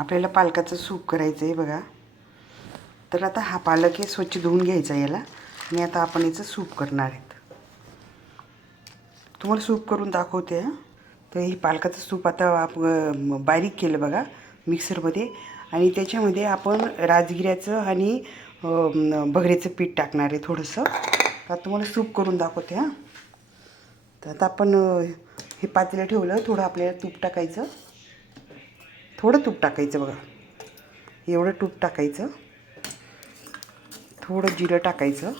आपल्याला पालकाचं सूप करायचं आहे बघा. तर आता हा पालक हे स्वच्छ धुवून घ्यायचा याला. आणि आता आपण याचं सूप करणार आहेत. तुम्हाला सूप करून दाखवते हां. तर हे पालकाचं सूप आता आप बारीक केलं बघा मिक्सरमध्ये. आणि त्याच्यामध्ये आपण राजगिऱ्याचं आणि भगरेचं पीठ टाकणार आहे थोडंसं. तर तुम्हाला सूप करून दाखवते हां. तर आता आपण हे पातेलं ठेवलं थोडं आपल्याला तूप टाकायचं. थोडं तूप टाकायचं बघा. एवढं तूप टाकायचं. थोडं जिरं टाकायचं.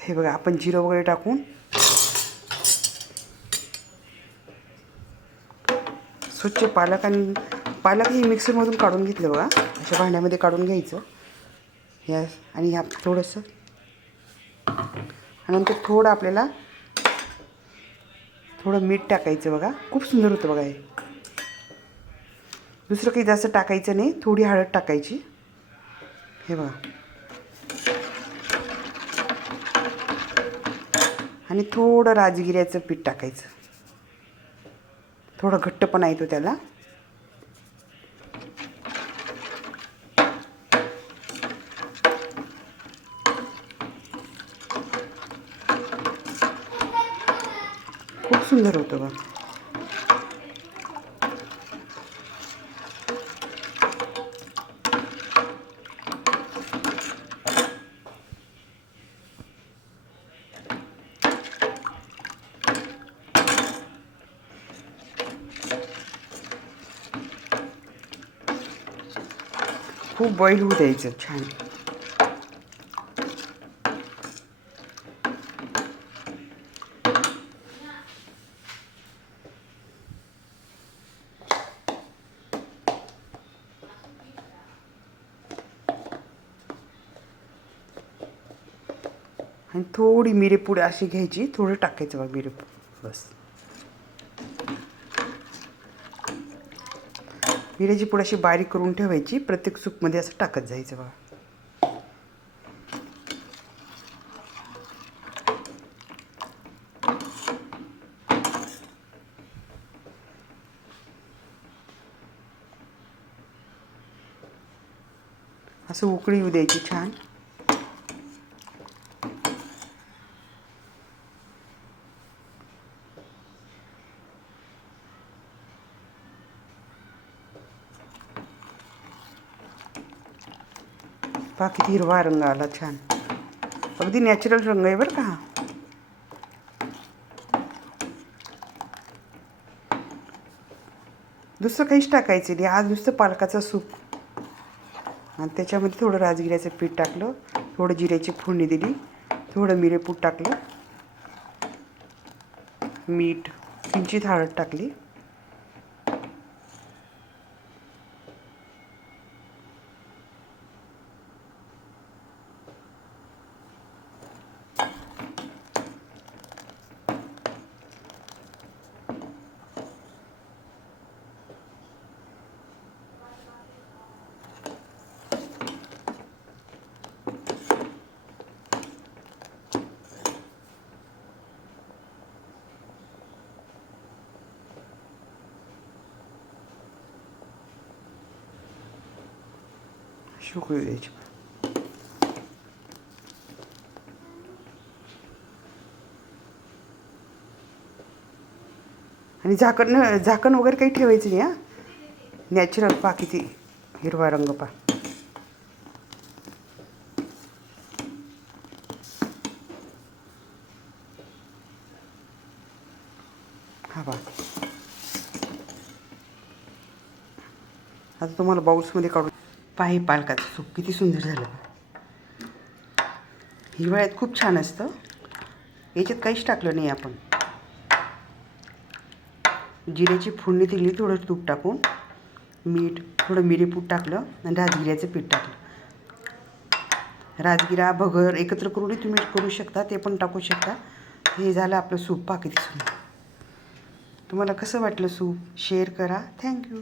हे बघा आपण जिरं वगैरे टाकून स्वच्छ पालक आणि पालक हे मिक्सरमधून काढून घेतलं बघा. अशा भांड्यामध्ये काढून घ्यायचं. या आणि ह्या थोडंसं आणि नंतर थोडं आपल्याला थोडं मीठ टाकायचं बघा. खूप सुंदर होतं बघा हे. दुसरं काही जास्त टाकायचं नाही थोडी हळद टाकायची. हे बघा. आणि थोडं राजगिऱ्याचं पीठ टाकायचं. थोडं घट्टपणा येतो त्याला. खूप सुंदर होतं बघ खूप बॉईल होऊ द्यायचं छान आणि थोडी मिरेपूड अशी घ्यायची थोडं टाकायचं बघ मिरेपूड बस. मिऱ्याची पूड अशी बारीक करून ठेवायची प्रत्येक सूपमध्ये असं टाकत जायचं बघा. असं उकळी येऊ द्यायची छान. पहा किती हिरवा रंग आला छान. अगदी नॅचरल रंग आहे बरं का हा. दुसरं काहीच टाकायचं नाही. आज नुसतं पालकाचं सूप. आणि त्याच्यामध्ये थोडं राजगिऱ्याचं पीठ टाकलं. थोडं जिऱ्याची फोडणी दिली. थोडं मिरेपूट टाकलं. मीठ किंचित हळद टाकली. शुकू द्यायची आणि झाकण झाकण वगैरे काही ठेवायचं नाही हा? नॅचरल पा किती हिरवा रंग पा. हा बा. आता तुम्हाला बाउल्समध्ये काढून पाहे पालकाचं सूप. किती सुंदर झालं हिवाळ्यात खूप छान असतं. याच्यात काहीच टाकलं नाही आपण. जिऱ्याची फोडणी दिली थोडं तूप टाकून. मीठ थोडं मिरेपूड टाकलं आणि राजगिऱ्याचं पीठ टाकलं. राजगिरा भगर एकत्र करूनही तुम्ही करू शकता ते पण टाकू शकता. हे झालं आपलं सूप. पाकिती सूप सुंदर तुम्हाला कसं वाटलं सूप? शेअर करा. थँक्यू.